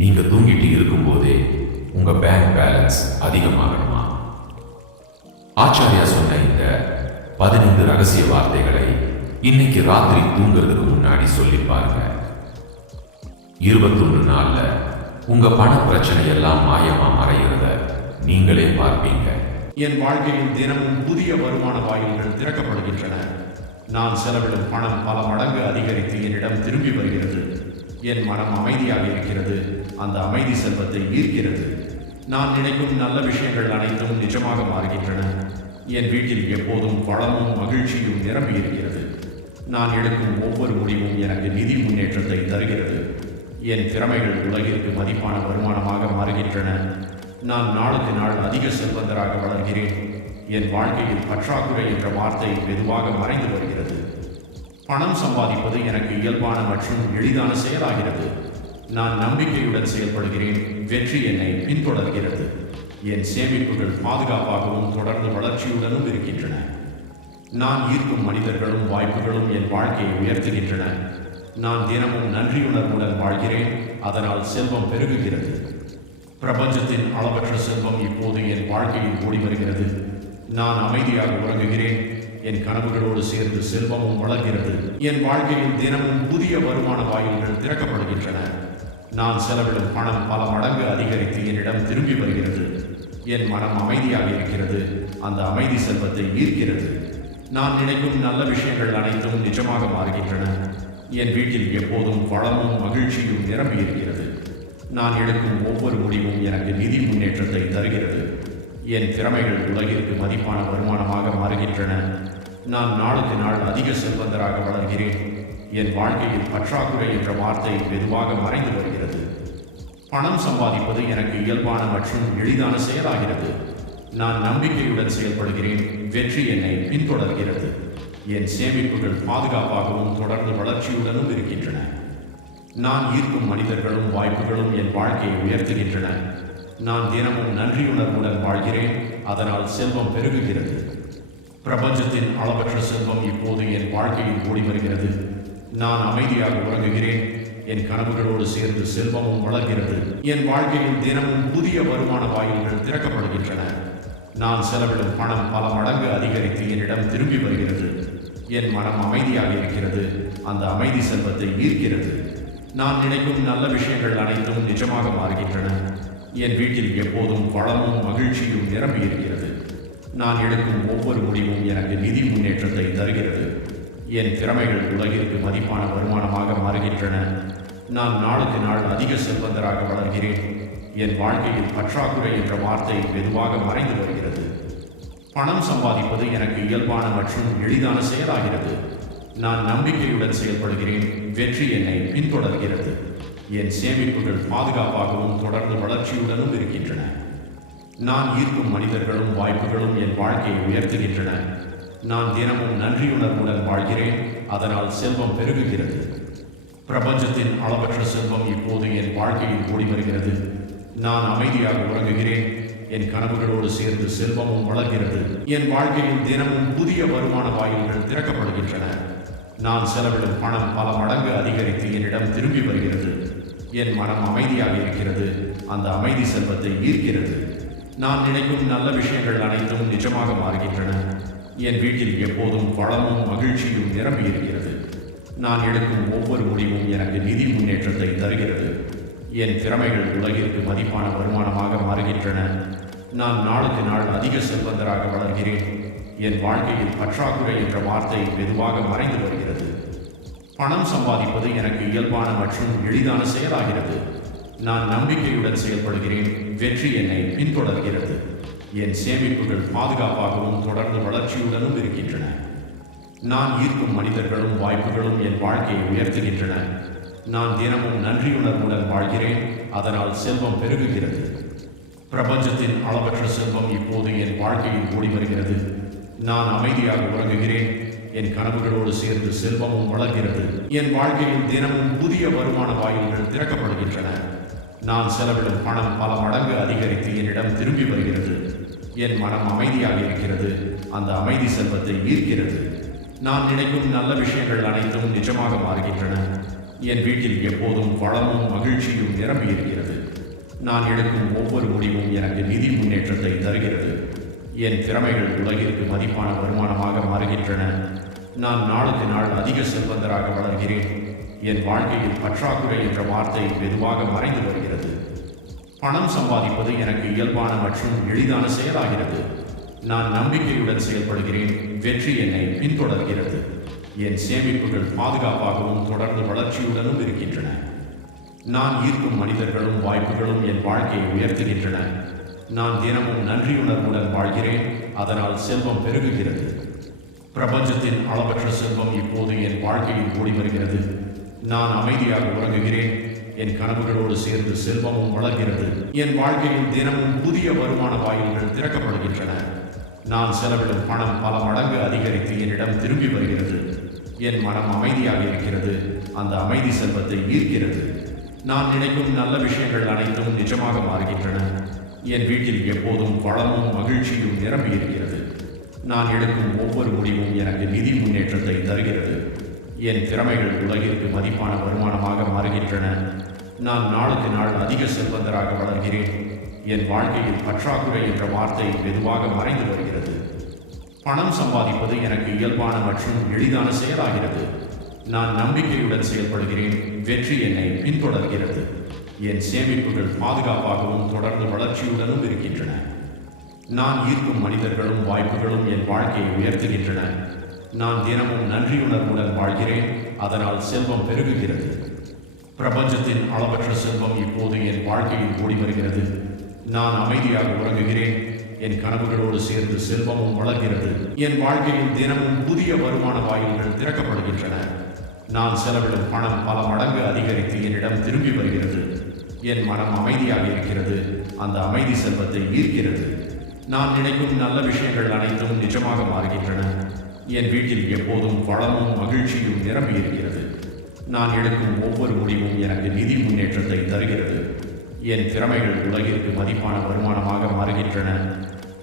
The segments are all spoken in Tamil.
நீங்க தூங்கிட்டு இருக்கும்போதே உங்க பேங்க் பேலன்ஸ் அதிகமாகணுமா? ஆச்சாரியா சொன்ன இந்த 15 ரகசிய வார்த்தைகளை இன்னைக்கு ராத்திரி தூங்குறதுக்கு முன்னாடி சொல்லி பாருங்க. 21 நாள்ல உங்க பண பிரச்சனை எல்லாம் மாயமா மறைகிறத நீங்களே பார்ப்பீங்க. என் வாழ்க்கையில் தினமும் புதிய வருமான வாயில்கள் திறக்கப்படுகின்றன. நான் செலவிடும் பணம் பல மடங்கு அதிகரித்து என்னிடம் திரும்பி வருகிறது. என் மனம் அமைதியாக இருக்கிறது. அந்த அமைதி செல்வத்தை ஈர்க்கிறது. நான் நினைக்கும் நல்ல விஷயங்கள் அனைத்தும் நிஜமாக மாறுகின்றன. என் வீட்டில் எப்போதும் வளமும் மகிழ்ச்சியும் நிரம்பி இருக்கிறது. நான் எடுக்கும் ஒவ்வொரு முடிவும் எனக்கு நிதி முன்னேற்றத்தை தருகிறது. என் திறமைகள் உலகிற்கு மதிப்பான வருமானமாக மாறுகின்றன. நான் நாளுக்கு நாள் அதிக செல்வந்தராக வளர்கிறேன். என் வாழ்க்கையில் பற்றாக்குறை என்ற வார்த்தை மெதுவாக மறைந்து வருகிறது. பணம் சம்பாதிப்பது எனக்கு இயல்பான மற்றும் எளிதான செயலாகிறது. நான் நம்பிக்கையுடன் செயல்படுகிறேன். வெற்றி என்னை பின்தொடர்கிறது. என் சேமிப்புகள் பாதுகாப்பாகவும் தொடர்ந்து வளர்ச்சியுடனும் இருக்கின்றன. நான் ஈர்க்கும் மனிதர்களும் வாய்ப்புகளும் என் வாழ்க்கையை உயர்த்துகின்றன. நான் தினமும் நன்றியுணர்வுடன் வாழ்கிறேன். அதனால் செல்வம் பெருகுகிறது. பிரபஞ்சத்தின் அளவற்ற செல்வம் இப்போது என் வாழ்க்கையில் ஓடி வருகிறது. நான் அமைதியாக உறங்குகிறேன். என் கனவுகளோடு சேர்ந்து செல்வமும் வளர்கிறது. என் வாழ்க்கையில் தினமும் புதிய வருமான வாயில்கள் திறக்கப்படுகின்றன. நான் செலவிடும் பணம் பல மடங்கு அதிகரித்து என்னிடம் திரும்பி வருகிறது. என் மனம் அமைதியாக இருக்கிறது. அந்த அமைதி செல்வத்தை ஈர்க்கிறது. நான் நினைக்கும் நல்ல விஷயங்கள் அனைத்தும் நிஜமாக மாறுகின்றன. என் வீட்டில் எப்போதும் வளமும் மகிழ்ச்சியும் நிரம்பி இருக்கிறது. நான் எடுக்கும் ஒவ்வொரு முடிவும் எனக்கு நிதி முன்னேற்றத்தை தருகிறது. என் திறமைகள் உலகிற்கு மதிப்பான வருமானமாக மாறுகின்றன. நான் நாளுக்கு நாள் அதிக செல்வந்தராக வளர்கிறேன். என் வாழ்க்கையில் பற்றாக்குறை என்ற வார்த்தை மெதுவாக மறைந்து வருகிறது. பணம் சம்பாதிப்பது எனக்கு இயல்பான மற்றும் எளிதான செயலாகிறது. நான் நம்பிக்கையுடன் செயல்படுகிறேன். வெற்றி என்னை பின்தொடர்கிறது. என் சேமிப்புகள் பாதுகாப்பாகவும் தொடர்ந்து வளர்ச்சியுடனும் இருக்கின்றன. நான் ஈர்க்கும் மனிதர்களும் வாய்ப்புகளும் என் வாழ்க்கையை உயர்த்துகின்றன. நான் தினமும் நன்றியுணர்வுடன் வாழ்கிறேன். அதனால் செல்வம் பெருகுகிறது. பிரபஞ்சத்தின் அளவற்ற செல்வம் இப்போது என் வாழ்க்கையில் ஓடி வருகிறது. நான் அமைதியாக உறங்குகிறேன். என் கனவுகளோடு சேர்ந்து செல்வமும் வளர்கிறது. என் வாழ்க்கையில் தினமும் புதிய வருமான வாயில்கள் திறக்கப்படுகின்றன. நான் செலவிடும் பணம் பல மடங்கு அதிகரித்து என்னிடம் திரும்பி வருகிறது. என் மனம் அமைதியாக இருக்கிறது. அந்த அமைதி செல்வத்தை ஈர்க்கிறது. நான் நினைக்கும் நல்ல விஷயங்கள் அனைத்தும் நிஜமாக மாறுகின்றன. என் வீட்டில் எப்போதும் வளமும் மகிழ்ச்சியும் நிரம்பி இருக்கிறது. நான் எடுக்கும் ஒவ்வொரு முடிவும் எனக்கு நிதி முன்னேற்றத்தை தருகிறது. என் திறமைகள் உலகிற்கு மதிப்பான வருமானமாக மாறுகின்றன. நான் நாளுக்கு நாள் அதிக செல்வந்தராக வளர்கிறேன். என் வாழ்க்கையில் பற்றாக்குறை என்ற வார்த்தை மெதுவாக மறைந்து வருகிறது. பணம் சம்பாதிப்பது எனக்கு இயல்பான மற்றும் எளிதான செயலாகிறது. நான் நம்பிக்கையுடன் செயல்படுகிறேன். வெற்றி என்னை பின்தொடர்கிறது. என் சேமிப்புகள் பாதுகாப்பாகவும் தொடர்ந்து வளர்ச்சியுடனும் இருக்கின்றன. நான் ஈர்க்கும் மனிதர்களும் வாய்ப்புகளும் என் வாழ்க்கையை உயர்த்துகின்றன. நான் தினமும் நன்றியுணர்வுடன் வாழ்கிறேன். அதனால் செல்வம் பெருகுகிறது. பிரபஞ்சத்தின் அளவற்ற செல்வம் இப்போது என் வாழ்க்கையில் ஓடி வருகிறது. நான் அமைதியாக உறங்குகிறேன். என் கனவுகளோடு சேர்ந்து செல்வமும் வளர்கிறது. என் வாழ்க்கையில் தினமும் புதிய வருமான வாயில்கள் திறக்கப்படுகின்றன. நான் செலவிடும் பணம் பல மடங்கு அதிகரித்து என்னிடம் திரும்பி வருகிறது. என் மனம் அமைதியாக இருக்கிறது. அந்த அமைதி செல்வத்தை ஈர்க்கிறது. நான் நினைக்கும் நல்ல விஷயங்கள் அனைத்தும் நிஜமாக மாறுகின்றன. என் வீட்டில் எப்போதும் வளமும் மகிழ்ச்சியும் நிரம்பி இருக்கிறது. நான் எடுக்கும் ஒவ்வொரு முடிவும் எனக்கு நிதி முன்னேற்றத்தை தருகிறது. என் திறமைகள் உலகிற்கு மதிப்பான வருமானமாக மாறுகின்றன. நான் நாளுக்கு நாள் அதிக செல்வந்தராக வளர்கிறேன். என் வாழ்க்கையில் பற்றாக்குறை என்ற வார்த்தை மெதுவாக மறைந்து வருகிறது. பணம் சம்பாதிப்பது எனக்கு இயல்பான மற்றும் எளிதான செயலாகிறது. நான் நம்பிக்கையுடன் செயல்படுகிறேன். வெற்றி என்னை பின்தொடர்கிறது. என் சேமிப்புகள் பாதுகாப்பாகவும் தொடர்ந்து வளர்ச்சியுடனும் இருக்கின்றன. நான் ஈர்க்கும் மனிதர்களும் வாய்ப்புகளும் என் வாழ்க்கையை உயர்த்துகின்றன. நான் தினமும் நன்றியுணர்வுடன் வாழ்கிறேன். அதனால் செல்வம் பெருகுகிறது. பிரபஞ்சத்தின் அளவற்ற செல்வம் இப்போது என் வாழ்க்கையில் ஓடி வருகிறது. நான் அமைதியாக உறங்குகிறேன். என் கனவுகளோடு சேர்ந்து செல்வமும் வளர்கிறது. என் வாழ்க்கையில் தினமும் புதிய வருமான வாயில்கள் திறக்கப்படுகின்றன. நான் செலவிடும் பணம் பல மடங்கு அதிகரித்து என்னிடம் திரும்பி வருகிறது. என் மனம் அமைதியாக இருக்கிறது. அந்த அமைதி செல்வத்தை ஈர்க்கிறது. நான் நினைக்கும் நல்ல விஷயங்கள் அனைத்தும் நிஜமாக மாறுகின்றன. என் வீட்டில் எப்போதும் வளமும் மகிழ்ச்சியும் நிரம்பி இருக்கிறது. நான் எடுக்கும் ஒவ்வொரு முடிவும் எனக்கு நிதி முன்னேற்றத்தை தருகிறது. என் திறமைகள் உலகிற்கு மதிப்பான வருமானமாக மாறுகின்றன. நான் நாளுக்கு நாள் அதிக செல்வந்தராக வளர்கிறேன். என் வாழ்க்கையில் பற்றாக்குறை என்ற வார்த்தை மெதுவாக மறைந்து வருகிறது. பணம் சம்பாதிப்பது எனக்கு இயல்பான மற்றும் எளிதான செயலாகிறது. நான் நம்பிக்கையுடன் செயல்படுகிறேன். வெற்றி என்னை பின்தொடர்கிறது. என் சேமிப்புகள் பாதுகாப்பாகவும் தொடர்ந்து வளர்ச்சியுடனும் இருக்கின்றன. நான் ஈர்க்கும் மனிதர்களும் வாய்ப்புகளும் என் வாழ்க்கையை உயர்த்துகின்றன. நான் தினமும் நன்றியுணர்வுடன் வாழ்கிறேன். அதனால் செல்வம் பெருகுகிறது. பிரபஞ்சத்தின் அளவற்ற செல்வம் இப்போது என் வாழ்க்கையில் கூடி வருகிறது. நான் அமைதியாக உறங்குகிறேன். என் கனவுகளோடு சேர்ந்து செல்வமும் வளர்கிறது. என் வாழ்க்கையில் தினமும் புதிய வருமான வாயில்கள் திறக்கப்படுகின்றன. நான் செலவிடும் பணம் பல மடங்கு அதிகரித்து என்னிடம் திரும்பி வருகிறது. என் மனம் அமைதியாக இருக்கிறது. அந்த அமைதி செல்வத்தை ஈர்க்கிறது. நான் நினைக்கும் நல்ல விஷயங்கள் அனைத்தும் நிஜமாக மாறுகின்றன. என் வீட்டில் எப்போதும் வளமும் மகிழ்ச்சியும் நிரம்பி இருக்கிறது. நான் எடுக்கும் ஒவ்வொரு முடிவும் எனக்கு நிதி முன்னேற்றத்தை தருகிறது. என் திறமைகள் உலகிற்கு மதிப்பான வருமானமாக மாறுகின்றன. நான் நாளுக்கு நாள் அதிக செல்வந்தராக வளர்கிறேன். என் வாழ்க்கையில் பற்றாக்குறை என்ற வார்த்தை மெதுவாக மறைந்து வருகிறது. பணம் சம்பாதிப்பது எனக்கு இயல்பான மற்றும் எளிதான செயலாகிறது. நான் நம்பிக்கையுடன் செயல்படுகிறேன். வெற்றி என்னை பின்தொடர்கிறது. என் சேமிப்புகள் பாதுகாப்பாகவும் தொடர்ந்து வளர்ச்சியுடனும் இருக்கின்றன. நான் ஈர்க்கும் மனிதர்களும் வாய்ப்புகளும் என் வாழ்க்கையை உயர்த்துகின்றன. நான் தினமும் நன்றியுணர்வுடன் வாழ்கிறேன். அதனால் செல்வம் பெருகுகிறது. பிரபஞ்சத்தின் அளவற்ற செல்வம் இப்போது என் வாழ்க்கையில் ஓடி வருகிறது. நான் அமைதியாக உறங்குகிறேன். என் கனவுகளோடு சேர்ந்து செல்வமும் வளர்கிறது. என் வாழ்க்கையில் தினமும் புதிய வருமான வாயில்கள் திறக்கப்படுகின்றன. நான் செலவிடும் பணம் பல மடங்கு அதிகரித்து என்னிடம் திரும்பி வருகிறது. என் மனம் அமைதியாக இருக்கிறது. அந்த அமைதி செல்வத்தை ஈர்க்கிறது. நான் நினைக்கும் நல்ல விஷயங்கள் அனைத்தும் நிஜமாக மாறுகின்றன. என் வீட்டில் எப்போதும் வளமும் மகிழ்ச்சியும் நிரம்பி இருக்கிறது. நான் எடுக்கும் ஒவ்வொரு முடிவும் எனக்கு நிதி முன்னேற்றத்தை தருகிறது. என் திறமைகள் உலகிற்கு மதிப்பான வருமானமாக மாறுகின்றன.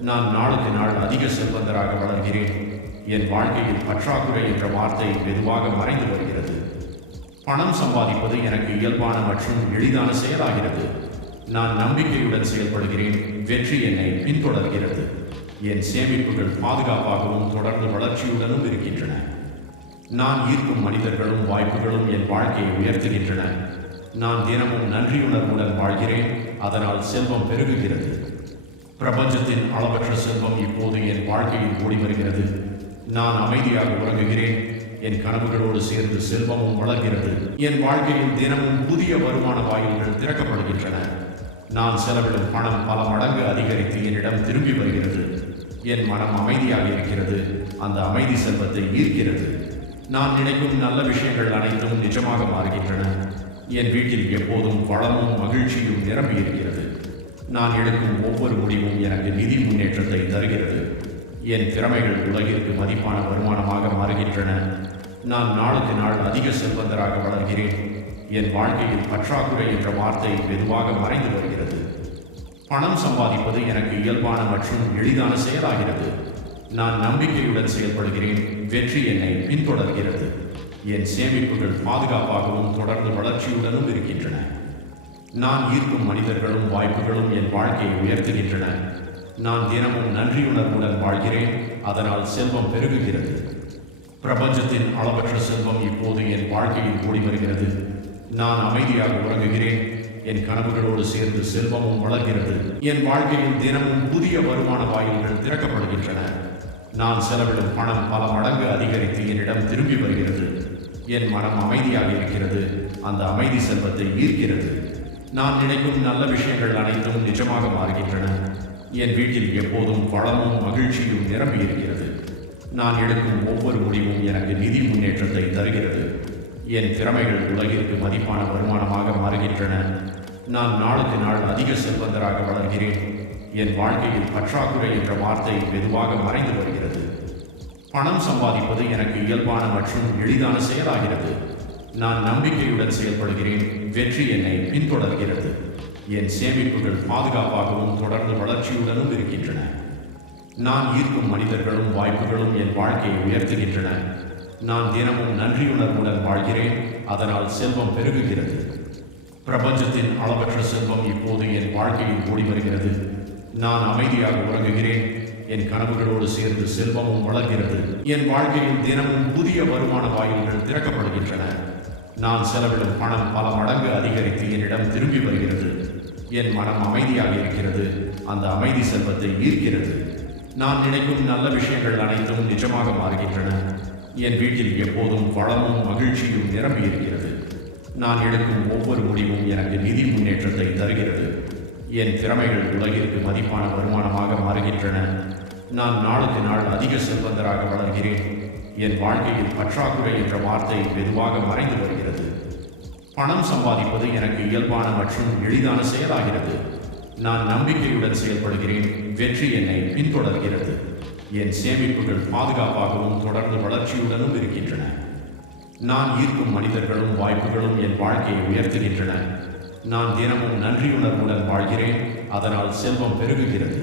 நான் நாளுக்கு நாள் அதிக செல்வந்தராக வளர்கிறேன். என் வாழ்க்கையில் பற்றாக்குறை என்ற வார்த்தை மெதுவாக மறைந்து வருகிறது. பணம் சம்பாதிப்பது எனக்கு இயல்பான மற்றும் எளிதான செயலாகிறது. நான் நம்பிக்கையுடன் செயல்படுகிறேன். வெற்றி என்னை பின்தொடர்கிறது. என் சேமிப்புகள் பாதுகாப்பாகவும் தொடர்ந்து வளர்ச்சியுடனும் இருக்கின்றன. நான் ஈர்க்கும் மனிதர்களும் வாய்ப்புகளும் என் வாழ்க்கையை உயர்த்துகின்றன. நான் தினமும் நன்றியுணர்வுடன் வாழ்கிறேன். அதனால் செல்வம் பெருகுகிறது. பிரபஞ்சத்தின் அளவற்ற செல்வம் இப்போது என் வாழ்க்கையில் ஓடி வருகிறது. நான் அமைதியாக உறங்குகிறேன். என் கனவுகளோடு சேர்ந்து செல்வமும் வளர்கிறது. என் வாழ்க்கையில் தினமும் புதிய வருமான வாயில்கள் திறக்கப்படுகின்றன. நான் செலவிடும் பணம் பல மடங்கு அதிகரித்து என்னிடம் திரும்பி வருகிறது. என் மனம் அமைதியாக இருக்கிறது. அந்த அமைதி செல்வத்தை ஈர்க்கிறது. நான் நினைக்கும் நல்ல விஷயங்கள் அனைத்தும் நிஜமாக மாறுகின்றன. என் வீட்டில் எப்போதும் வளமும் மகிழ்ச்சியும் நிரம்பி இருக்கிறது. நான் எடுக்கும் ஒவ்வொரு முடிவும் எனக்கு நிதி முன்னேற்றத்தை தருகிறது. என் திறமைகள் உலகிற்கு மதிப்பான வருமானமாக மாறுகின்றன. நான் நாளுக்கு நாள் அதிக செல்வந்தராக வளர்கிறேன். என் வாழ்க்கையில் பற்றாக்குறை என்ற வார்த்தை மெதுவாக மறைந்து வருகிறது. பணம் சம்பாதிப்பது எனக்கு இயல்பான மற்றும் எளிதான செயலாகிறது. நான் நம்பிக்கையுடன் செயல்படுகிறேன். வெற்றி என்னை பின்தொடர்கிறது. என் சேமிப்புகள் பாதுகாப்பாகவும் தொடர்ந்து வளர்ச்சியுடனும் இருக்கின்றன. நான் ஈர்க்கும் மனிதர்களும் வாய்ப்புகளும் என் வாழ்க்கையை உயர்த்துகின்றன. நான் தினமும் நன்றியுணர்வுடன் வாழ்கிறேன். அதனால் செல்வம் பெருகுகிறது. பிரபஞ்சத்தின் அளவற்ற செல்வம் இப்போது என் வாழ்க்கையில் கூடி வருகிறது. நான் அமைதியாக உறங்குகிறேன். என் கனவுகளோடு சேர்ந்து செல்வமும் வளர்கிறது. என் வாழ்க்கையில் தினமும் புதிய வருமான வாயில்கள் திறக்கப்படுகின்றன. நான் செலவிடும் பணம் பல மடங்கு அதிகரித்து என்னிடம் திரும்பி வருகிறது. என் மனம் அமைதியாக இருக்கிறது. அந்த அமைதி செல்வத்தை ஈர்க்கிறது. நான் நினைக்கும் நல்ல விஷயங்கள் அனைத்தும் நிஜமாக மாறுகின்றன. என் வீட்டில் எப்போதும் வளமும் மகிழ்ச்சியும் நிரம்பி இருக்கிறது. நான் எடுக்கும் ஒவ்வொரு முடிவும் எனக்கு நிதி முன்னேற்றத்தை தருகிறது. என் திறமைகள் உலகிற்கு மதிப்பான வருமானமாக மாறுகின்றன. நான் நாளுக்கு நாள் அதிக செல்வந்தராக வளர்கிறேன். என் வாழ்க்கையில் பற்றாக்குறை என்ற வார்த்தை மெதுவாக மறைந்து வருகிறது. பணம் சம்பாதிப்பது எனக்கு இயல்பான மற்றும் எளிதான செயலாகிறது. நான் நம்பிக்கையுடன் செயல்படுகிறேன். வெற்றி என்னை பின்தொடர்கிறது. என் சேமிப்புகள் பாதுகாப்பாகவும் தொடர்ந்து வளர்ச்சியுடனும் இருக்கின்றன. நான் ஈர்க்கும் மனிதர்களும் வாய்ப்புகளும் என் வாழ்க்கையை உயர்த்துகின்றன. நான் தினமும் நன்றியுணர்வுடன் வாழ்கிறேன். அதனால் செல்வம் பெருகுகிறது. பிரபஞ்சத்தின் அளவற்ற செல்வம் இப்போது என் வாழ்க்கையில் ஓடி வருகிறது. நான் அமைதியாக உறங்குகிறேன். என் கனவுகளோடு சேர்ந்து செல்வமும் வளர்கிறது. என் வாழ்க்கையில் தினமும் புதிய வருமான வாயில்கள் திறக்கப்படுகின்றன. நான் செலவிடும் பணம் பல மடங்கு அதிகரித்து என்னிடம் திரும்பி வருகிறது. என் மனம் அமைதியாக இருக்கிறது. அந்த அமைதி செல்வத்தை ஈர்க்கிறது. நான் நினைக்கும் நல்ல விஷயங்கள் அனைத்தும் நிஜமாக மாறுகின்றன. என் வீட்டில் எப்போதும் வளமும் மகிழ்ச்சியும் நிரம்பி இருக்கிறது. நான் எடுக்கும் ஒவ்வொரு முடிவும் எனக்கு நிதி முன்னேற்றத்தை தருகிறது. என் திறமைகள் உலகிற்கு மதிப்பான வருமானமாக மாறுகின்றன. நான் நாளுக்கு நாள் அதிக செல்வந்தராக வளர்கிறேன். என் வாழ்க்கையில் பற்றாக்குறை என்ற வார்த்தை மெதுவாக மறைந்து வருகிறது. பணம் சம்பாதிப்பது எனக்கு இயல்பான மற்றும் எளிதான செயலாகிறது. நான் நம்பிக்கையுடன் செயல்படுகிறேன். வெற்றி என்னை பின்தொடர்கிறது. என் சேமிப்புகள் பாதுகாப்பாகவும் தொடர்ந்து வளர்ச்சியுடனும் இருக்கின்றன. நான் ஈர்க்கும் மனிதர்களும் வாய்ப்புகளும் என் வாழ்க்கையை உயர்த்துகின்றன. நான் தினமும் நன்றியுணர்வுடன் வாழ்கிறேன். அதனால் செல்வம் பெருகுகிறது.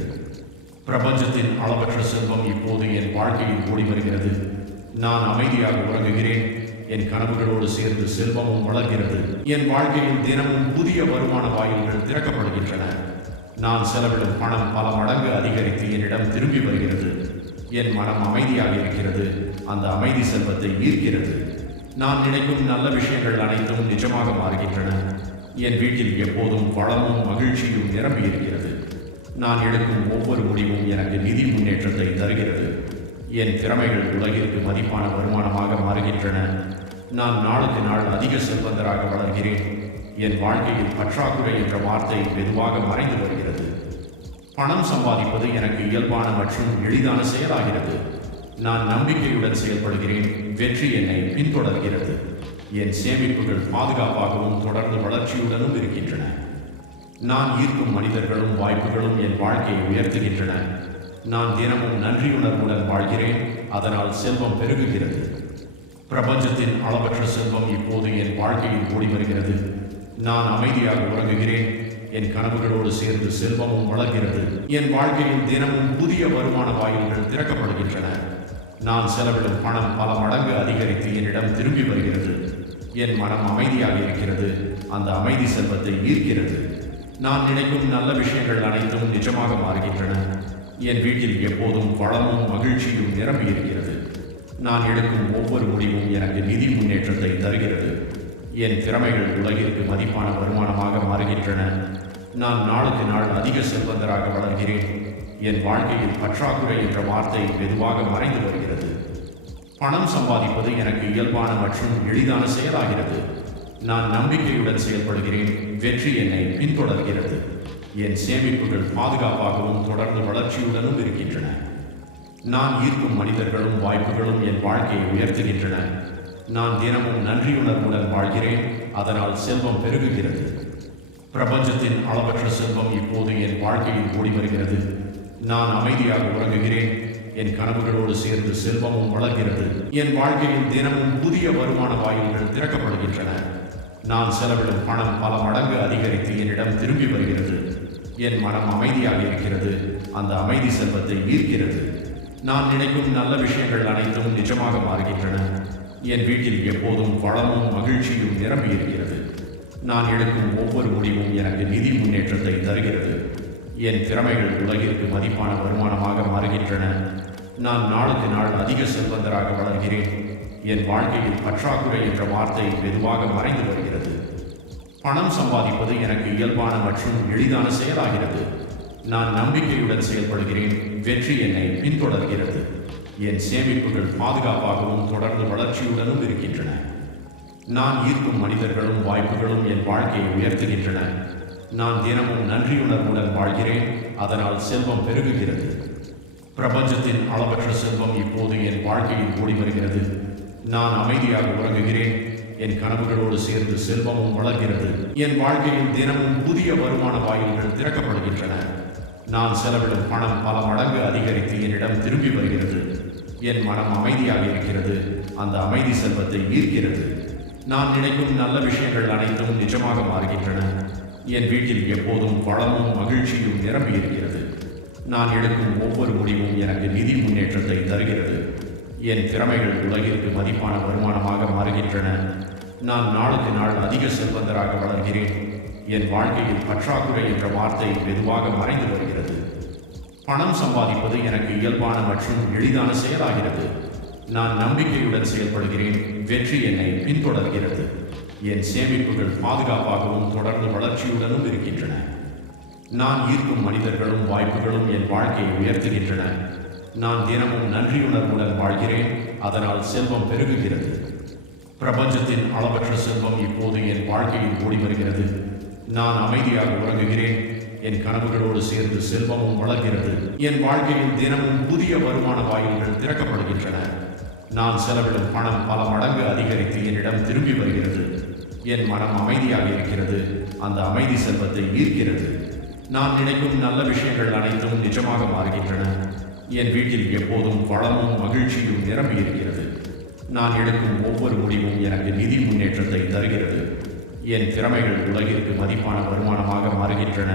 பிரபஞ்சத்தின் அளவற்ற செல்வம் இப்போது என் வாழ்க்கையில் ஓடி வருகிறது. நான் அமைதியாக உறங்குகிறேன். என் கனவுகளோடு சேர்ந்து செல்வமும் வளர்கிறது. என் வாழ்க்கையில் தினமும் புதிய வருமான வாயில்கள் திறக்கப்படுகின்றன. நான் செலவிடும் பணம் பல மடங்கு அதிகரித்து என்னிடம் திரும்பி வருகிறது. என் மனம் அமைதியாக இருக்கிறது. அந்த அமைதி செல்வத்தை ஈர்க்கிறது. நான் நினைக்கும் நல்ல விஷயங்கள் அனைத்தும் நிஜமாக மாறுகின்றன. என் வீட்டில் எப்போதும் வளமும் மகிழ்ச்சியும் நிரம்பி இருக்கிறது. நான் எடுக்கும் ஒவ்வொரு முடிவும் எனக்கு நிதி முன்னேற்றத்தை தருகிறது. என் திறமைகள் உலகிற்கு மதிப்பான வருமானமாக மாறுகின்றன. நான் நாளுக்கு நாள் அதிக செல்வந்தராக வளர்கிறேன். என் வாழ்க்கையில் பற்றாக்குறை என்ற வார்த்தை மெதுவாக மறைந்து வருகிறது. பணம் சம்பாதிப்பது எனக்கு இயல்பான மற்றும் எளிதான செயலாகிறது. நான் நம்பிக்கையுடன் செயல்படுகிறேன். வெற்றி என்னை பின்தொடர்கிறது. என் சேமிப்புகள் பாதுகாப்பாகவும் தொடர்ந்து வளர்ச்சியுடனும் இருக்கின்றன. நான் ஈர்க்கும் மனிதர்களும் வாய்ப்புகளும் என் வாழ்க்கையை உயர்த்துகின்றன. நான் தினமும் நன்றியுணர்வுடன் வாழ்கிறேன். அதனால் செல்வம் பெருகுகிறது. பிரபஞ்சத்தின் அளவற்ற செல்வம் இப்போது என் வாழ்க்கையில் ஓடி வருகிறது. நான் அமைதியாக உறங்குகிறேன். என் கனவுகளோடு சேர்ந்து செல்வமும் வளர்கிறது. என் வாழ்க்கையில் தினமும் புதிய வருமான வாயில்கள் திறக்கப்படுகின்றன. நான் செலவிடும் பணம் பல மடங்கு அதிகரித்து என்னிடம் திரும்பி வருகிறது. என் மனம் அமைதியாக இருக்கிறது. அந்த அமைதி செல்வத்தை ஈர்க்கிறது. நான் நினைக்கும் நல்ல விஷயங்கள் அனைத்தும் நிஜமாக மாறுகின்றன. என் வீட்டில் எப்போதும் வளமும் மகிழ்ச்சியும் நிரம்பி இருக்கிறது. நான் எடுக்கும் ஒவ்வொரு முடிவும் எனக்கு நிதி முன்னேற்றத்தை தருகிறது. என் திறமைகள் உலகிற்கு மதிப்பான வருமானமாக மாறுகின்றன. நான் நாளுக்கு நாள் அதிக செல்வந்தராக வளர்கிறேன். என் வாழ்க்கையில் பற்றாக்குறை என்ற வார்த்தை மெதுவாக மறைந்து வருகிறது. பணம் சம்பாதிப்பது எனக்கு இயல்பான மற்றும் எளிதான செயலாகிறது. நான் நம்பிக்கையுடன் செயல்படுகிறேன். வெற்றி என்னை பின்தொடர்கிறது. என் சேமிப்புகள் பாதுகாப்பாகவும் தொடர்ந்து வளர்ச்சியுடனும் இருக்கின்றன. நான் ஈர்க்கும் மனிதர்களும் வாய்ப்புகளும் என் வாழ்க்கையை உயர்த்துகின்றன. நான் தினமும் நன்றியுணர்வுடன் வாழ்கிறேன். அதனால் செல்வம் பெருகுகிறது. பிரபஞ்சத்தின் அளவற்ற செல்வம் இப்போது என் வாழ்க்கையில் ஓடி வருகிறது. நான் அமைதியாக உறங்குகிறேன். என் கனவுகளோடு சேர்ந்து செல்வமும் வளர்கிறது. என் வாழ்க்கையில் தினமும் புதிய வருமான வாயில்கள் திறக்கப்படுகின்றன. நான் செலவிடும் பணம் பல மடங்கு அதிகரித்து என்னிடம் திரும்பி வருகிறது. என் மனம் அமைதியாக இருக்கிறது. அந்த அமைதி செல்வத்தை ஈர்க்கிறது. நான் நினைக்கும் நல்ல விஷயங்கள் அனைத்தும் நிஜமாக மாறுகின்றன. என் வீட்டில் எப்போதும் வளமும் மகிழ்ச்சியும் நிரம்பி இருக்கிறது. நான் எடுக்கும் ஒவ்வொரு முடிவும் எனக்கு நிதி முன்னேற்றத்தை தருகிறது. என் திறமைகள் உலகிற்கு மதிப்பான வருமானமாக மாறுகின்றன. நான் நாளுக்கு நாள் அதிக செல்வந்தராக வளர்கிறேன். என் வாழ்க்கையில் பற்றாக்குறை என்ற வார்த்தை மெதுவாக மறைந்து வருகிறது. பணம் சம்பாதிப்பது எனக்கு இயல்பான மற்றும் எளிதான செயலாகிறது. நான் நம்பிக்கையுடன் செயல்படுகிறேன். வெற்றி என்னை பின்தொடர்கிறது. என் சேமிப்புகள் பாதுகாப்பாகவும் தொடர்ந்து வளர்ச்சியுடனும் இருக்கின்றன. நான் ஈர்க்கும் மனிதர்களும் வாய்ப்புகளும் என் வாழ்க்கையை உயர்த்துகின்றன. நான் தினமும் நன்றியுணர்வுடன் வாழ்கிறேன். அதனால் செல்வம் பெருகுகிறது. பிரபஞ்சத்தின் அளவற்ற செல்வம் இப்போது என் வாழ்க்கையில் ஓடி வருகிறது. நான் அமைதியாக உறங்குகிறேன். என் கனவுகளோடு சேர்ந்து செல்வமும் வளர்கிறது. என் வாழ்க்கையில் தினமும் புதிய வருமான வாயில்கள் திறக்கப்படுகின்றன. நான் செலவிடும் பணம் பல மடங்கு அதிகரித்து என்னிடம் திரும்பி வருகிறது. என் மனம் அமைதியாக இருக்கிறது. அந்த அமைதி செல்வத்தை ஈர்க்கிறது. நான் நினைக்கும் நல்ல விஷயங்கள் அனைத்தும் நிஜமாக மாறுகின்றன. என் வீட்டில் எப்போதும் வளமும் மகிழ்ச்சியும் நிரம்பி இருக்கிறது. நான் எடுக்கும் ஒவ்வொரு முடிவும் எனக்கு நிதி முன்னேற்றத்தை தருகிறது. என் திறமைகள் உலகிற்கு மதிப்பான வருமானமாக மாறுகின்றன. நான் நாளுக்கு நாள் அதிக செல்வந்தராக வளர்கிறேன். என் வாழ்க்கையில் பற்றாக்குறை என்ற வார்த்தை மெதுவாக மறைந்து வருகிறது. பணம் சம்பாதிப்பது எனக்கு இயல்பான மற்றும் எளிதான செயலாகிறது. நான் நம்பிக்கையுடன் செயல்படுகிறேன். வெற்றி என்னை பின்தொடர்கிறது. என் சேமிப்புகள் பாதுகாப்பாகவும் தொடர்ந்து வளர்ச்சியுடனும் இருக்கின்றன. நான் ஈர்க்கும் மனிதர்களும் வாய்ப்புகளும் என் வாழ்க்கையை உயர்த்துகின்றன. நான் தினமும் நன்றியுணர்வுடன் வாழ்கிறேன். அதனால் செல்வம் பெருகுகிறது. பிரபஞ்சத்தின் அளவற்ற செல்வம் இப்போது என் வாழ்க்கையில் ஓடி வருகிறது. நான் அமைதியாக உறங்குகிறேன். என் கனவுகளோடு சேர்ந்து செல்வமும் வளர்கிறது. என் வாழ்க்கையில் தினமும் புதிய வருமான வாயில்கள் திறக்கப்படுகின்றன. நான் செலவிடும் பணம் பல மடங்கு அதிகரித்து என்னிடம் திரும்பி வருகிறது. என் மனம் அமைதியாக இருக்கிறது. அந்த அமைதி செல்வத்தை ஈர்க்கிறது. நான் நினைக்கும் நல்ல விஷயங்கள் அனைத்தும் நிஜமாக மாறுகின்றன. என் வீட்டில் எப்போதும் வளமும் மகிழ்ச்சியும் நிரம்பி இருக்கிறது. நான் எடுக்கும் ஒவ்வொரு முடிவும் எனக்கு நிதி முன்னேற்றத்தை தருகிறது. என் திறமைகள் உலகிற்கு மதிப்பான வருமானமாக மாறுகின்றன.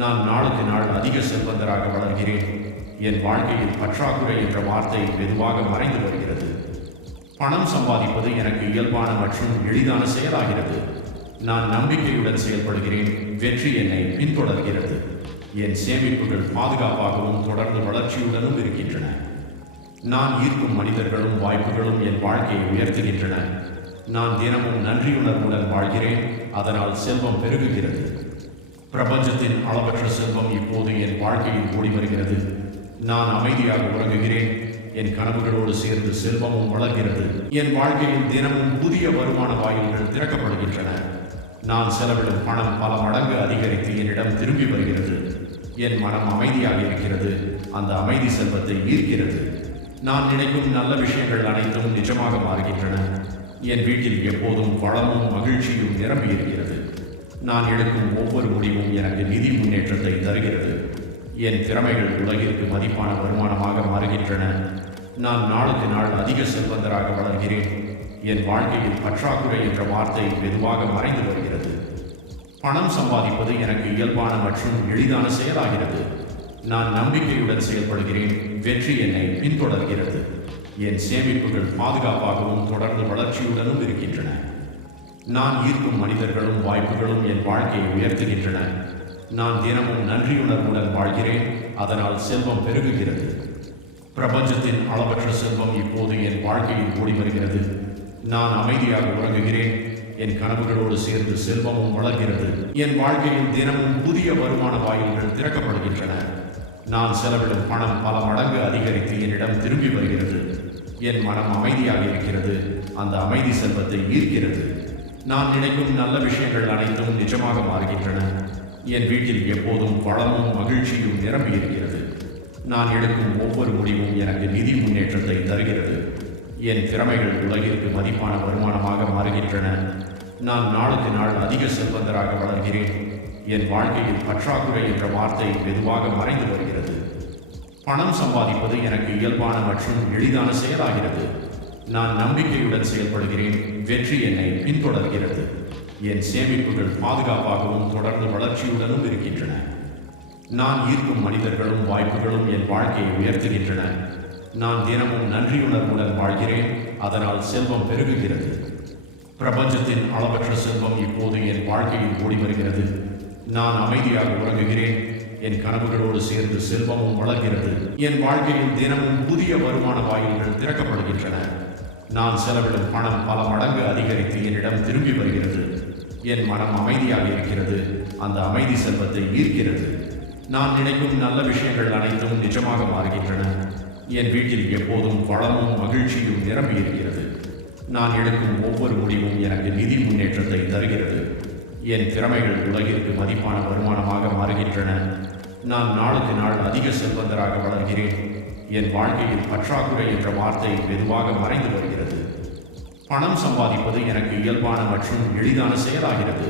நான் நாளுக்கு நாள் அதிக செல்வந்தராக வளர்கிறேன். என் வாழ்க்கையில் பற்றாக்குறை என்ற வார்த்தை மெதுவாக மறைந்து வருகிறது. பணம் சம்பாதிப்பது எனக்கு இயல்பான மற்றும் எளிதான செயலாகிறது. நான் நம்பிக்கையுடன் செயல்படுகிறேன். வெற்றி என்னை பின்தொடர்கிறது. என் சேமிப்புகள் பாதுகாப்பாகவும் தொடர்ந்து வளர்ச்சியுடனும் இருக்கின்றன. நான் ஈர்க்கும் மனிதர்களும் வாய்ப்புகளும் என் வாழ்க்கையை உயர்த்துகின்றன. நான் தினமும் நன்றியுணர்வுடன் வாழ்கிறேன். அதனால் செல்வம் பெருகுகிறது. பிரபஞ்சத்தின் அளவற்ற செல்வம் இப்போது என் வாழ்க்கையில் ஓடி வருகிறது. நான் அமைதியாக உறங்குகிறேன். என் கனவுகளோடு சேர்ந்து செல்வமும் வளர்கிறது. என் வாழ்க்கையில் தினமும் புதிய வருமான வாயில்கள் திறக்கப்படுகின்றன. நான் செலவிடும் பணம் பல மடங்கு அதிகரித்து என்னிடம் திரும்பி வருகிறது. என் மனம் அமைதியாக இருக்கிறது. அந்த அமைதி செல்வத்தை ஈர்க்கிறது. நான் நினைக்கும் நல்ல விஷயங்கள் அனைத்தும் நிஜமாக மாறுகின்றன. என் வீட்டில் எப்போதும் வளமும் மகிழ்ச்சியும் நிரம்பி இருக்கிறது. நான் எடுக்கும் ஒவ்வொரு முடிவும் எனக்கு நிதி முன்னேற்றத்தை தருகிறது. என் திறமைகள் உலகிற்கு மதிப்பான வருமானமாக மாறுகின்றன. நான் நாளுக்கு நாள் அதிக செல்வந்தராக வளர்கிறேன். என் வாழ்க்கையில் பற்றாக்குறை என்ற வார்த்தை மெதுவாக மறைந்து வருகிறது. பணம் சம்பாதிப்பது எனக்கு இயல்பான மற்றும் எளிதான செயலாகிறது. நான் நம்பிக்கையுடன் செயல்படுகிறேன். வெற்றி என்னை பின்தொடர்கிறது. என் சேமிப்புகள் பாதுகாப்பாகவும் தொடர்ந்து வளர்ச்சியுடனும் இருக்கின்றன. நான் ஈர்க்கும் மனிதர்களும் வாய்ப்புகளும் என் வாழ்க்கையை உயர்த்துகின்றன. நான் தினமும் நன்றியுணர்வுடன் வாழ்கிறேன். அதனால் செல்வம் பெருகுகிறது. பிரபஞ்சத்தின் அளவற்ற செல்வம் இப்போது என் வாழ்க்கையில் ஓடி வருகிறது. நான் அமைதியாக உறங்குகிறேன். என் கனவுகளோடு சேர்ந்து செல்வமும் வளர்கிறது. என் வாழ்க்கையில் தினமும் புதிய வருமான வாயில்கள் திறக்கப்படுகின்றன. நான் செலவிடும் பணம் பல மடங்கு அதிகரித்து என்னிடம் திரும்பி வருகிறது. என் மனம் அமைதியாக இருக்கிறது. அந்த அமைதி செல்வத்தை ஈர்க்கிறது. நான் நினைக்கும் நல்ல விஷயங்கள் அனைத்தும் நிஜமாக மாறுகின்றன. என் வீட்டில் எப்போதும் வளமும் மகிழ்ச்சியும் நிரம்பி இருக்கிறது. நான் எடுக்கும் ஒவ்வொரு முடிவும் எனக்கு நிதி முன்னேற்றத்தை தருகிறது. என் திறமைகள் உலகிற்கு மதிப்பான வருமானமாக மாறுகின்றன. நான் நாளுக்கு நாள் அதிக செல்வந்தராக வளர்கிறேன். என் வாழ்க்கையில் பற்றாக்குறை என்ற வார்த்தை மெதுவாக மறைந்து வருகிறது. பணம் சம்பாதிப்பது எனக்கு இயல்பான மற்றும் எளிதான செயலாகிறது. நான் நம்பிக்கையுடன் செயல்படுகிறேன். வெற்றி என்னை பின்தொடர்கிறது. என் சேமிப்புகள் பாதுகாப்பாகவும் தொடர்ந்து வளர்ச்சியுடனும் இருக்கின்றன. நான் ஈர்க்கும் மனிதர்களும் வாய்ப்புகளும் என் வாழ்க்கையை உயர்த்துகின்றன. நான் தினமும் நன்றியுணர்வுடன் வாழ்கிறேன். அதனால் செல்வம் பெருகுகிறது. பிரபஞ்சத்தின் அளவற்ற செல்வம் இப்போது என் வாழ்க்கையில் ஓடி வருகிறது. நான் அமைதியாக உறங்குகிறேன். என் கனவுகளோடு சேர்ந்து செல்வமும் வளர்கிறது. என் வாழ்க்கையில் தினமும் புதிய வருமான வாயில்கள் திறக்கப்படுகின்றன. நான் செலவிடும் பணம் பல மடங்கு அதிகரித்து என்னிடம் திரும்பி வருகிறது. என் மனம் அமைதியாக இருக்கிறது. அந்த அமைதி செல்வத்தை ஈர்க்கிறது. நான் நினைக்கும் நல்ல விஷயங்கள் அனைத்தும் நிஜமாக மாறுகின்றன. என் வீட்டில் எப்போதும் வளமும் மகிழ்ச்சியும் நிரம்பி இருக்கிறது. நான் எடுக்கும் ஒவ்வொரு முடிவும் எனக்கு நிதி முன்னேற்றத்தை தருகிறது. என் திறமைகள் உலகிற்கு மதிப்பான வருமானமாக மாறுகின்றன. நான் நாளுக்கு நாள் அதிக செல்வந்தராக வளர்கிறேன். என் வாழ்க்கையில் பற்றாக்குறை என்ற வார்த்தை மெதுவாக மறைந்து வருகிறது. பணம் சம்பாதிப்பது எனக்கு இயல்பான மற்றும் எளிதான செயலாகிறது.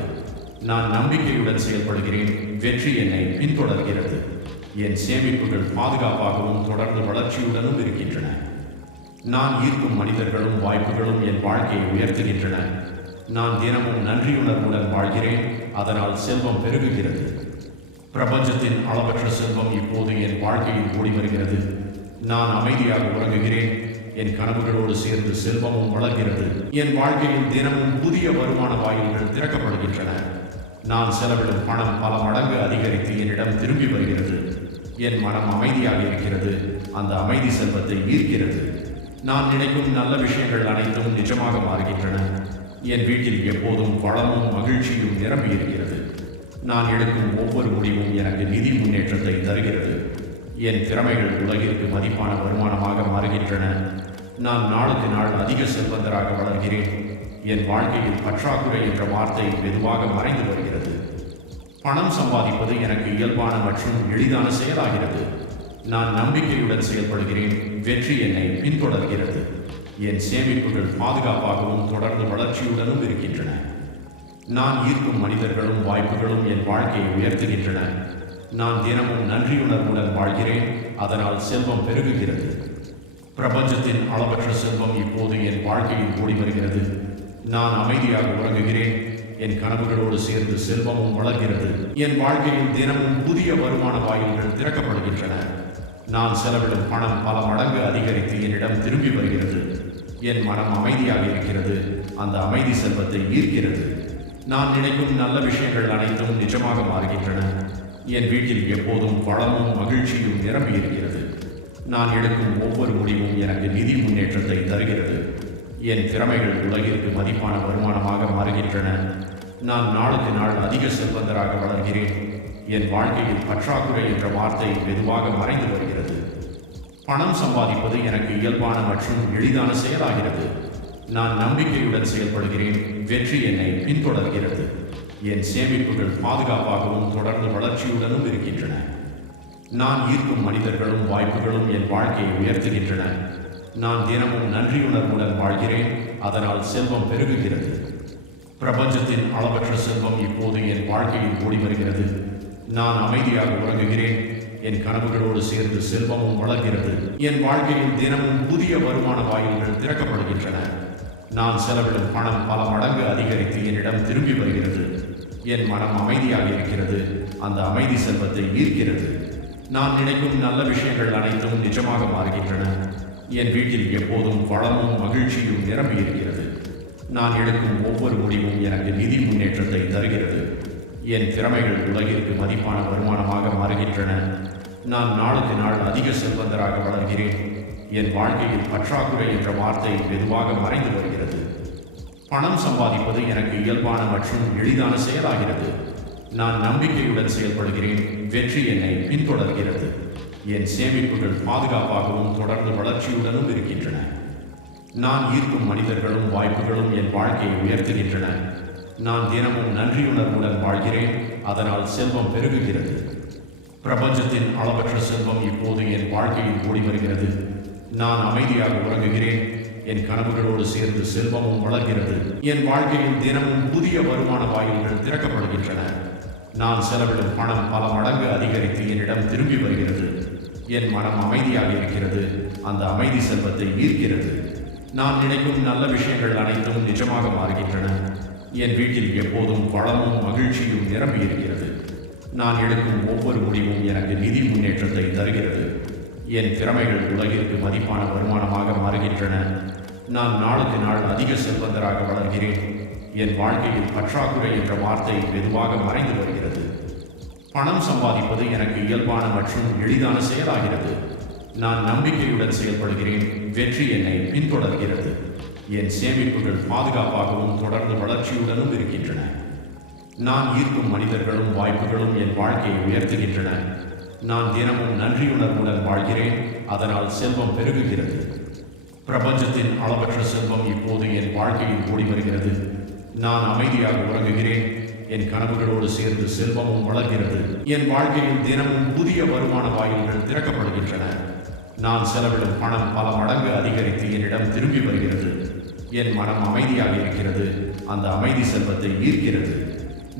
நான் நம்பிக்கையுடன் செயல்படுகிறேன். வெற்றி என்னை பின்தொடர்கிறது. என் சேமிப்புகள் பாதுகாப்பாகவும் தொடர்ந்து வளர்ச்சியுடனும் இருக்கின்றன. நான் ஈர்க்கும் மனிதர்களும் வாய்ப்புகளும் என் வாழ்க்கையை உயர்த்துகின்றன. நான் தினமும் நன்றியுணர்வுடன் வாழ்கிறேன். அதனால் செல்வம் பெருகுகிறது. பிரபஞ்சத்தின் அளவற்ற செல்வம் இப்போது என் வாழ்க்கையில் ஓடி வருகிறது. நான் அமைதியாக உறங்குகிறேன். என் கனவுகளோடு சேர்ந்து செல்வமும் வளர்கிறது. என் வாழ்க்கையில் தினமும் புதிய வருமான வாயில்கள் திறக்கப்படுகின்றன. நான் செலவிடும் பணம் பல மடங்கு அதிகரித்து என்னிடம் திரும்பி வருகிறது. என் மனம் அமைதியாக இருக்கிறது. அந்த அமைதி செல்வத்தை ஈர்க்கிறது. நான் நினைக்கும் நல்ல விஷயங்கள் அனைத்தும் நிஜமாக மாறுகின்றன. என் வீட்டில் எப்போதும் வளமும் மகிழ்ச்சியும் நிரம்பி இருக்கிறது. நான் எடுக்கும் ஒவ்வொரு முடிவும் எனக்கு நிதி முன்னேற்றத்தை தருகிறது. என் திறமைகள் உலகிற்கு மதிப்பான வருமானமாக மாறுகின்றன. நான் நாளுக்கு நாள் அதிக செல்வந்தராக வளர்கிறேன். என் வாழ்க்கையில் பற்றாக்குறை என்ற வார்த்தை மெதுவாக மறைந்து வருகிறது. பணம் சம்பாதிப்பது எனக்கு இயல்பான மற்றும் எளிதான செயலாகிறது. நான் நம்பிக்கையுடன் செயல்படுகிறேன். வெற்றி என்னை பின்தொடர்கிறது. என் சேமிப்புகள் பாதுகாப்பாகவும் தொடர்ந்து வளர்ச்சியுடனும் இருக்கின்றன. நான் ஈர்க்கும் மனிதர்களும் வாய்ப்புகளும் என் வாழ்க்கையை உயர்த்துகின்றன. நான் தினமும் நன்றியுணர்வுடன் வாழ்கிறேன். அதனால் செல்வம் பெருகுகிறது. பிரபஞ்சத்தின் அளவற்ற செல்வம் இப்போது என் வாழ்க்கையில் ஓடி வருகிறது. நான் அமைதியாக உறங்குகிறேன். என் கனவுகளோடு சேர்ந்து செல்வமும் வளர்கிறது. என் வாழ்க்கையில் தினமும் புதிய வருமான வாயில்கள் திறக்கப்படுகின்றன. நான் செலவிடும் பணம் பல மடங்கு அதிகரித்து என்னிடம் திரும்பி வருகிறது. என் மனம் அமைதியாக இருக்கிறது. அந்த அமைதி செல்வத்தை ஈர்க்கிறது. நான் நினைக்கும் நல்ல விஷயங்கள் அனைத்தும் நிஜமாக மாறுகின்றன. என் வீட்டில் எப்போதும் வளமும் மகிழ்ச்சியும் நிரம்பி இருக்கிறது. நான் எடுக்கும் ஒவ்வொரு முடிவும் எனக்கு நிதி முன்னேற்றத்தை தருகிறது. என் திறமைகள் உலகிற்கு மதிப்பான வருமானமாக மாறுகின்றன. நான் நாளுக்கு நாள் அதிக செல்வந்தராக வளர்கிறேன். என் வாழ்க்கையில் பற்றாக்குறை என்ற வார்த்தை மெதுவாக மறைந்து வருகிறது. பணம் சம்பாதிப்பது எனக்கு இயல்பான மற்றும் எளிதான செயலாகிறது. நான் நம்பிக்கையுடன் செயல்படுகிறேன். வெற்றி என்னை பின்தொடர்கிறது. என் சேமிப்புகள் பாதுகாப்பாகவும் தொடர்ந்து வளர்ச்சியுடனும் இருக்கின்றன. நான் ஈர்க்கும் மனிதர்களும் வாய்ப்புகளும் என் வாழ்க்கையை உயர்த்துகின்றன. நான் தினமும் நன்றியுணர்வுடன் வாழ்கிறேன். அதனால் செல்வம் பெருகுகிறது. பிரபஞ்சத்தின் அளவற்ற செல்வம் இப்போது என் வாழ்க்கையில் ஓடி வருகிறது. நான் அமைதியாக உறங்குகிறேன். என் கனவுகளோடு சேர்ந்து செல்வமும் வளர்கிறது. என் வாழ்க்கையில் தினமும் புதிய வருமான வாயில்கள் திறக்கப்படுகின்றன. நான் செலவிடும் பணம் பல மடங்கு அதிகரித்து என்னிடம் திரும்பி வருகிறது. என் மனம் அமைதியாக இருக்கிறது. அந்த அமைதி செல்வத்தை ஈர்க்கிறது. நான் நினைக்கும் நல்ல விஷயங்கள் அனைத்தும் நிஜமாக மாறுகின்றன. என் வீட்டில் எப்போதும் வளமும் மகிழ்ச்சியும் நிரம்பி இருக்கிறது. நான் எடுக்கும் ஒவ்வொரு முடிவும் எனக்கு நிதி முன்னேற்றத்தை தருகிறது. என் திறமைகள் உலகிற்கு மதிப்பான வருமானமாக மாறுகின்றன. நான் நாளுக்கு நாள் அதிக செல்வந்தராக வளர்கிறேன். என் வாழ்க்கையில் பற்றாக்குறை என்ற வார்த்தை மெதுவாக மறைந்து வருகிறது. பணம் சம்பாதிப்பது எனக்கு இயல்பான மற்றும் எளிதான செயலாகிறது. நான் நம்பிக்கையுடன் செயல்படுகிறேன். வெற்றி என்னை பின்தொடர்கிறது. என் சேமிப்புகள் பாதுகாப்பாகவும் தொடர்ந்து வளர்ச்சியுடனும் இருக்கின்றன. நான் ஈர்க்கும் மனிதர்களும் வாய்ப்புகளும் என் வாழ்க்கையை உயர்த்துகின்றன. நான் தினமும் நன்றியுணர்வுடன் வாழ்கிறேன். அதனால் செல்வம் பெருகுகிறது. பிரபஞ்சத்தின் அளவற்ற செல்வம் இப்போது என் வாழ்க்கையில் ஓடி வருகிறது. நான் அமைதியாக உறங்குகிறேன். என் கனவுகளோடு சேர்ந்து செல்வமும் வளர்கிறது. என் வாழ்க்கையில் தினமும் புதிய வருமான வாயில்கள் திறக்கப்படுகின்றன. நான் செலவிடும் பணம் பல மடங்கு அதிகரித்து என்னிடம் திரும்பி வருகிறது. என் மனம் அமைதியாக இருக்கிறது. அந்த அமைதி செல்வத்தை ஈர்க்கிறது. நான் நினைக்கும் நல்ல விஷயங்கள் அனைத்தும் நிஜமாக மாறுகின்றன. என் வீட்டில் எப்போதும் வளமும் மகிழ்ச்சியும் நிரம்பி இருக்கிறது. நான் எடுக்கும் ஒவ்வொரு முடிவும் எனக்கு நிதி முன்னேற்றத்தை தருகிறது. என் திறமைகள் உலகிற்கு மதிப்பான வருமானமாக மாறுகின்றன. நான் நாளுக்கு நாள் அதிக செல்வந்தராக வளர்கிறேன். என் வாழ்க்கையில் பற்றாக்குறை என்ற வார்த்தை மெதுவாக மறைந்து வருகிறது. பணம் சம்பாதிப்பது எனக்கு இயல்பான மற்றும் எளிதான செயலாகிறது. நான் நம்பிக்கையுடன் செயல்படுகிறேன். வெற்றி என்னை பின்தொடர்கிறது. என் சேமிப்புகள் பாதுகாப்பாகவும் தொடர்ந்து வளர்ச்சியுடனும் இருக்கின்றன. நான் ஈர்க்கும் மனிதர்களும் வாய்ப்புகளும் என் வாழ்க்கையை உயர்த்துகின்றன. நான் தினமும் நன்றியுணர்வுடன் வாழ்கிறேன். அதனால் செல்வம் பெருகுகிறது. பிரபஞ்சத்தின் அளவற்ற செல்வம் இப்போது என் வாழ்க்கையில் ஓடி வருகிறது. நான் அமைதியாக உறங்குகிறேன். என் கனவுகளோடு சேர்ந்து செல்வமும் வளர்கிறது. என் வாழ்க்கையில் தினமும் புதிய வருமான வாயில்கள் திறக்கப்படுகின்றன. நான் செலவிடும் பணம் பல மடங்கு அதிகரித்து என்னிடம் திரும்பி வருகிறது. என் மனம் அமைதியாக இருக்கிறது. அந்த அமைதி செல்வத்தை ஈர்க்கிறது.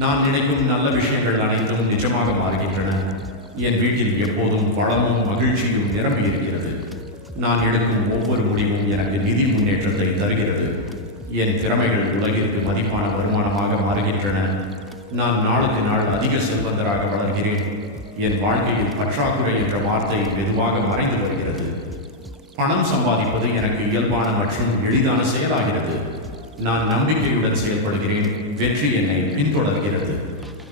நான் நினைக்கும் நல்ல விஷயங்கள் அனைத்தும் நிஜமாக மாறுகின்றன. என் வீட்டில் எப்போதும் வளமும் மகிழ்ச்சியும் நிரம்பி இருக்கிறது. நான் எடுக்கும் ஒவ்வொரு முடிவும் எனக்கு நிதி முன்னேற்றத்தை தருகிறது. என் திறமைகள் உலகிற்கு மதிப்பான வருமானமாக மாறுகின்றன. நான் நாளுக்கு நாள் அதிக செல்வந்தராக வளர்கிறேன். என் வாழ்க்கையில் பற்றாக்குறை என்ற வார்த்தை மெதுவாக மறைந்து வருகிறது. பணம் சம்பாதிப்பது எனக்கு இயல்பான மற்றும் எளிதான செயலாகிறது. நான் நம்பிக்கையுடன் செயல்படுகிறேன். வெற்றி என்னை பின்தொடர்கிறது.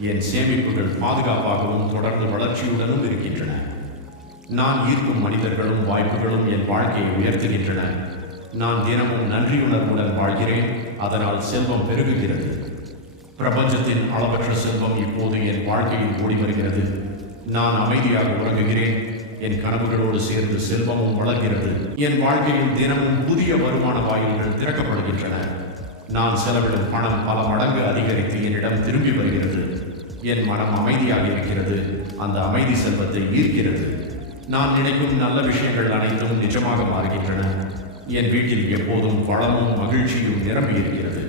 என் சேமிப்புகள் பாதுகாப்பாகவும் தொடர்ந்து வளர்ச்சியுடனும் இருக்கின்றன. நான் ஈர்க்கும் மனிதர்களும் வாய்ப்புகளும் என் வாழ்க்கையை உயர்த்துகின்றன. நான் தினமும் நன்றியுணர்வுடன் வாழ்கிறேன், அதனால் செல்வம் பெருகுகிறது. பிரபஞ்சத்தின் அளவற்ற செல்வம் இப்போது என் வாழ்க்கையில் ஓடி வருகிறது. நான் அமைதியாக உறங்குகிறேன், என் கனவுகளோடு சேர்ந்து செல்வமும் வளர்கிறது. என் வாழ்க்கையில் தினமும் புதிய வருமான வாயில்கள் திறக்கப்படுகின்றன. நான் செலவிடும் பணம் பல மடங்கு அதிகரித்து என்னிடம் திரும்பி வருகிறது. என் மனம் அமைதியாக இருக்கிறது, அந்த அமைதி செல்வத்தை ஈர்க்கிறது. நான் நினைக்கும் நல்ல விஷயங்கள் அனைத்தும் நிஜமாக மாறுகின்றன. என் வீட்டில் எப்போதும் வளமும் மகிழ்ச்சியும் நிரம்பி இருக்கிறது.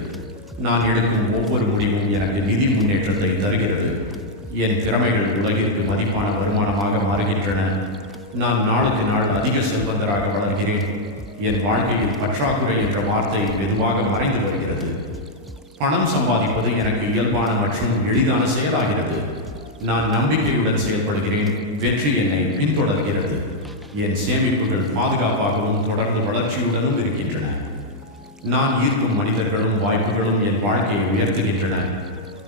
நான் எடுக்கும் ஒவ்வொரு முடிவும் எனக்கு நிதி முன்னேற்றத்தை தருகிறது. என் திறமைகள் உலகிற்கு மதிப்பான வருமானமாக மாறுகின்றன. நான் நாளுக்கு நாள் அதிக செல்வந்தராக வளர்கிறேன். என் வாழ்க்கையில் பற்றாக்குறை என்ற வார்த்தை மெதுவாக மறைந்து வருகிறது. பணம் சம்பாதிப்பது எனக்கு இயல்பான மற்றும் எளிதான செயலாகிறது. நான் நம்பிக்கையுடன் செயல்படுகிறேன், வெற்றி என்னை பின்தொடர்கிறது. என் சேமிப்புகள் பாதுகாப்பாகவும் தொடர்ந்து வளர்ச்சியுடனும் இருக்கின்றன. நான் ஈர்க்கும் மனிதர்களும் வாய்ப்புகளும் என் வாழ்க்கையை உயர்த்துகின்றன.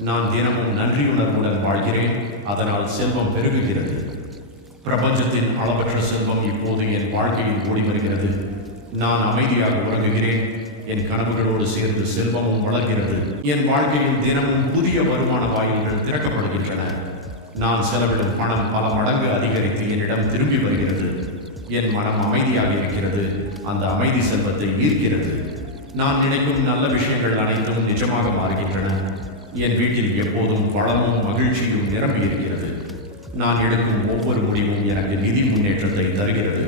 நான் தினமும் நன்றியுணர்வுடன் வாழ்கிறேன், அதனால் செல்வம் பெருகுகிறது. பிரபஞ்சத்தின் அளவற்ற செல்வம் இப்போது என் வாழ்க்கையில் ஓடி வருகிறது. நான் அமைதியாக உறங்குகிறேன், என் கனவுகளோடு சேர்ந்து செல்வமும் வளர்கிறது. என் வாழ்க்கையில் தினமும் புதிய வருமான வாயில்கள் திறக்கப்படுகின்றன. நான் செலவிடும் பணம் பல மடங்கு அதிகரித்து என்னிடம் திரும்பி வருகிறது. என் மனம் அமைதியாக இருக்கிறது, அந்த அமைதி செல்வத்தை ஈர்க்கிறது. நான் நினைக்கும் நல்ல விஷயங்கள் அனைத்தும் நிஜமாக மாறுகின்றன. என் வீட்டில் எப்போதும் வளமும் மகிழ்ச்சியும் நிரம்பி இருக்கிறது. நான் எடுக்கும் ஒவ்வொரு முடிவும் எனக்கு நிதி முன்னேற்றத்தை தருகிறது.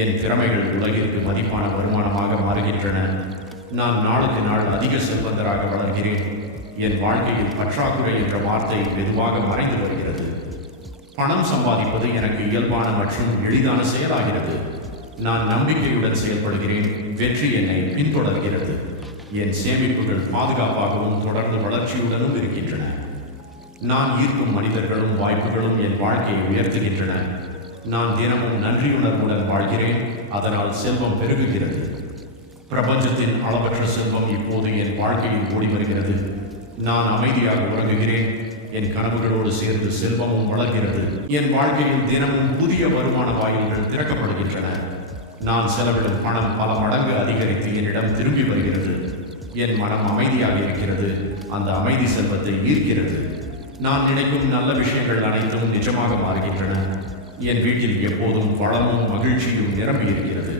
என் திறமைகள் உலகிற்கு மதிப்பான வருமானமாக மாறுகின்றன. நான் நாளுக்கு நாள் அதிக செல்வந்தராக வளர்கிறேன். என் வாழ்க்கையில் பற்றாக்குறை என்ற வார்த்தை மெதுவாக மறைந்து வருகிறது. பணம் சம்பாதிப்பது எனக்கு இயல்பான மற்றும் எளிதான செயலாகிறது. நான் நம்பிக்கையுடன் செயல்படுகிறேன், வெற்றி என்னை பின்தொடர்கிறது. என் சேமிப்புகள் பாதுகாப்பாகவும் தொடர்ந்து வளர்ச்சியுடனும் இருக்கின்றன. நான் ஈர்க்கும் மனிதர்களும் வாய்ப்புகளும் என் வாழ்க்கையை உயர்த்துகின்றன. நான் தினமும் நன்றியுணர்வுடன் வாழ்கிறேன், அதனால் செல்வம் பெருகுகிறது. பிரபஞ்சத்தின் அளவற்ற செல்வம் இப்போது என் வாழ்க்கையில் ஓடி வருகிறது. நான் அமைதியாக உறங்குகிறேன், என் கனவுகளோடு சேர்ந்து செல்வமும் வளர்கிறது. என் வாழ்க்கையில் தினமும் புதிய வருமான வாயில்கள் திறக்கப்படுகின்றன. நான் செலவிடும் பணம் பல மடங்கு அதிகரித்து என்னிடம் திரும்பி வருகிறது. என் மனம் அமைதியாக இருக்கிறது, அந்த அமைதி செல்வத்தை ஈர்க்கிறது. நான் நினைக்கும் நல்ல விஷயங்கள் அனைத்தும் நிஜமாக மாறுகின்றன. என் வீட்டில் எப்போதும் வளமும் மகிழ்ச்சியும் நிரம்பி இருக்கிறது.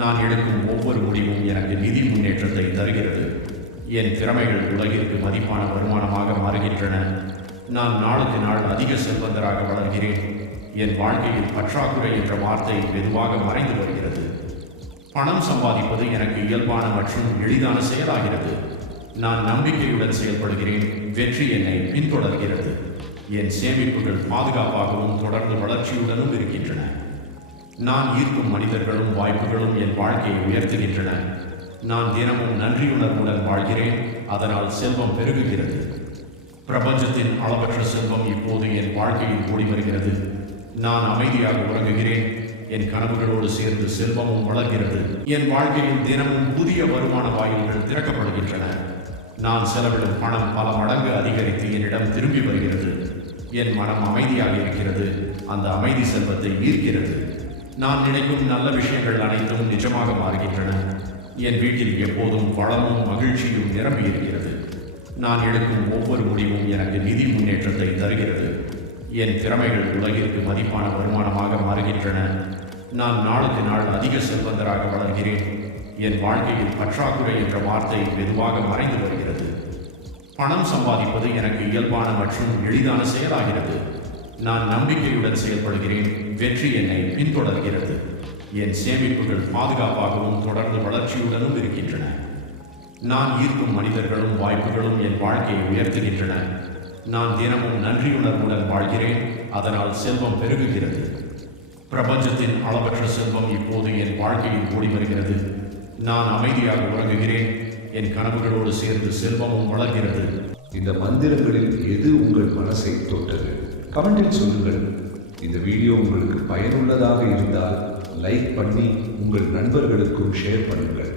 நான் எடுக்கும் ஒவ்வொரு முடிவும் எனக்கு நிதி முன்னேற்றத்தை தருகிறது. என் திறமைகள் உலகிற்கு மதிப்பான வருமானமாக மாறுகின்றன. நான் நாளுக்கு நாள் அதிக செல்வந்தராக வளர்கிறேன். என் வாழ்க்கையில் பற்றாக்குறை என்ற வார்த்தை மெதுவாக மறைந்து வருகிறது. பணம் சம்பாதிப்பது எனக்கு இயல்பான மற்றும் எளிதான செயலாகிறது. நான் நம்பிக்கையுடன் செயல்படுகிறேன், வெற்றி என்னை பின்தொடர்கிறது. என் சேமிப்புகள் பாதுகாப்பாகவும் தொடர்ந்து வளர்ச்சியுடனும் இருக்கின்றன. நான் ஈர்க்கும் மனிதர்களும் வாய்ப்புகளும் என் வாழ்க்கையை உயர்த்துகின்றன. நான் தினமும் நன்றியுணர்வுடன் வாழ்கிறேன், அதனால் செல்வம் பெருகுகிறது. பிரபஞ்சத்தின் அளவற்ற செல்வம் இப்போது என் வாழ்க்கையில் ஓடி வருகிறது. நான் அமைதியாக உறங்குகிறேன், என் கனவுகளோடு சேர்ந்து செல்வமும் வளர்கிறது. என் வாழ்க்கையில் தினமும் புதிய வருமான வாயில்கள் திறக்கப்படுகின்றன. நான் செலவிடும் பணம் பல மடங்கு அதிகரித்து என்னிடம் திரும்பி வருகிறது. என் மனம் அமைதியாக இருக்கிறது, அந்த அமைதி செல்வத்தை ஈர்க்கிறது. நான் நினைக்கும் நல்ல விஷயங்கள் அனைத்தும் நிஜமாக மாறுகின்றன. என் வீட்டில் எப்போதும் வளமும் மகிழ்ச்சியும் நிரம்பி இருக்கிறது. நான் எடுக்கும் ஒவ்வொரு முடிவும் எனக்கு நிதி முன்னேற்றத்தை தருகிறது. என் திறமைகள் உலகிற்கு மதிப்பான வருமானமாக மாறுகின்றன. நான் நாளுக்கு நாள் அதிக செல்வந்தராக வளர்கிறேன். என் வாழ்க்கையில் பற்றாக்குறை என்ற வார்த்தை மெதுவாக மறைந்து வருகிறது. பணம் சம்பாதிப்பது எனக்கு இயல்பான மற்றும் எளிதான செயலாகிறது. நான் நம்பிக்கையுடன் செயல்படுகிறேன், வெற்றி என்னை பின்தொடர்கிறது. என் சேமிப்புகள் பாதுகாப்பாகவும் தொடர்ந்து வளர்ச்சியுடனும் இருக்கின்றன. நான் ஈர்க்கும் மனிதர்களும் வாய்ப்புகளும் என் வாழ்க்கையை உயர்த்துகின்றன. நான் தினமும் நன்றியுணர்வுடன் வாழ்கிறேன், அதனால் செல்வம் பெருகுகிறது. பிரபஞ்சத்தின் அளவற்ற செல்வம் இப்போது என் வாழ்க்கையில் ஓடி வருகிறது. நான் அமைதியாக உறங்குகிறேன், என் கனவுகளோடு சேர்ந்து செல்வமும் வளர்கிறது. இந்த மந்திரங்களில் எது உங்கள் மனசை தொட்டது? கமெண்டில் சொல்லுங்கள். இந்த வீடியோ உங்களுக்கு பயனுள்ளதாக இருந்தால் லைக் பண்ணி உங்கள் நண்பர்களுக்கும் ஷேர் பண்ணுங்கள்.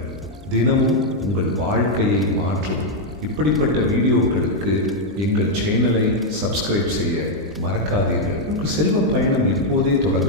தினமும் உங்கள் வாழ்க்கையை மாற்றும் இப்படிப்பட்ட வீடியோக்களுக்கு எங்கள் சேனலை சப்ஸ்கிரைப் செய்ய மறக்காதீர்கள். உங்கள் செல்வ பயணம் இப்போதே தொடங்க